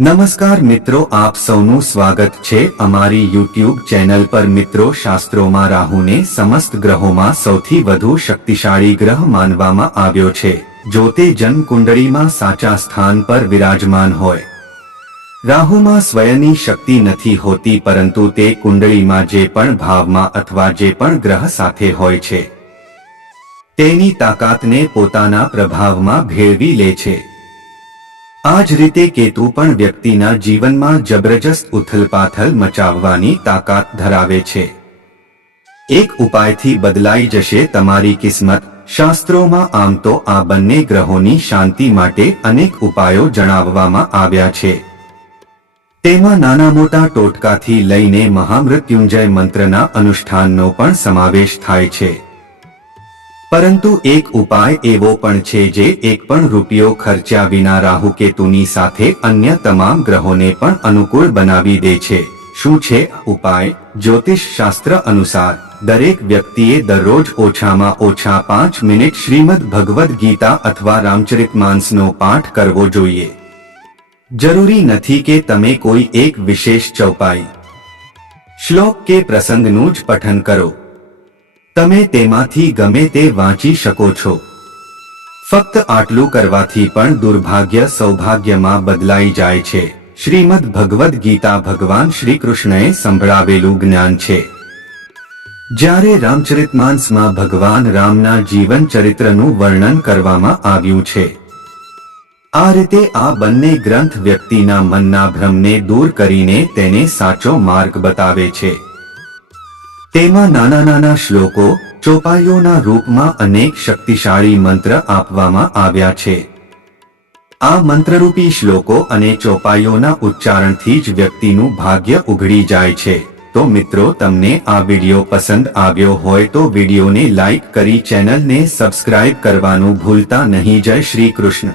નમસ્કાર મિત્રો, આપ સૌનું સ્વાગત છે અમારી યુટ્યુબ ચેનલ પર. મિત્રો, શાસ્ત્રોમાં રાહુને સમસ્ત ગ્રહોમાં સૌથી વધુ શક્તિશાળી ગ્રહ માનવામાં આવ્યો છે. જો તે જનકુંડળીમાં સાચા સ્થાન પર વિરાજમાન હોય. રાહુમાં સ્વયંની શક્તિ નથી હોતી, પરંતુ તે કુંડળીમાં જે પણ ભાવમાં અથવા જે પણ ગ્રહ સાથે હોય છે. તેની તાકાતને પોતાના પ્રભાવમાં ભેળવી લે છે. આ જ રીતે કેતુ પણ વ્યક્તિના જીવનમાં જબરજસ્ત ઉથલપાથલ મચાવવાની તાકાત ધરાવે છે. એક ઉપાયથી બદલાઈ જશે તમારી કિસ્મત, શાસ્ત્રોમાં આમ તો આ બંને ગ્રહોની શાંતિ માટે અનેક ઉપાયો જણાવવામાં આવ્યા છે. તેમાં નાના મોટા ટોટકાથી લઈને મહામૃત્યુંજય મંત્રના અનુષ્ઠાનનો પણ સમાવેશ થાય છે. પરંતુ એક ઉપાય એવો પણ છે જે એક પણ રૂપિયો ખર્ચ્યા વિના રાહુકેતુની સાથે અન્ય તમામ ગ્રહોને પણ અનુકૂળ બનાવી દે છે. શું છે ઉપાય? જ્યોતિષ શાસ્ત્ર અનુસાર, દરેક વ્યક્તિએ દરરોજ ઓછામાં ઓછા પાંચ મિનિટ શ્રીમદ ભગવદ્ ગીતા અથવા રામચરિતમાનસનો પાઠ કરવો જોઈએ. જરૂરી નથી કે તમે કોઈ એક વિશેષ ચૌપાઈ, શ્લોક કે પ્રસંગનું જ પઠન કરો. તમે તેમાંથી ગમે તે વાંચી શકો છો. ફક્ત આટલું કરવાથી પણ દુર્ભાગ્ય સૌભાગ્યમાં બદલાઈ જાય છે. શ્રીમદ ભગવદ્ ગીતા ભગવાન શ્રી કૃષ્ણએ સંભળાવેલું જ્ઞાન છે. જ્યારે રામચરિતમાંસમાં ભગવાન રામના જીવન ચરિત્રનું વર્ણન કરવામાં આવ્યું છે. આ રીતે આ બંને ગ્રંથ વ્યક્તિના મનના ભ્રમને દૂર કરીને તેને સાચો માર્ગ બતાવે છે. તેમાં નાના નાના શ્લોકો ચોપાઈઓના રૂપમાં અનેક શક્તિશાળી મંત્ર આપવામાં આવ્યા છે. આ મંત્રરૂપી શ્લોકો અને ચોપાઈઓના ઉચ્ચારણથી જ વ્યક્તિનું ભાગ્ય ઉઘડી જાય છે. તો મિત્રો, તમને આ વીડિયો પસંદ આવ્યો હોય તો વિડીયોને લાઈક કરી ચેનલને સબસ્ક્રાઇબ કરવાનું ભૂલતા નહીં. જય શ્રી કૃષ્ણ.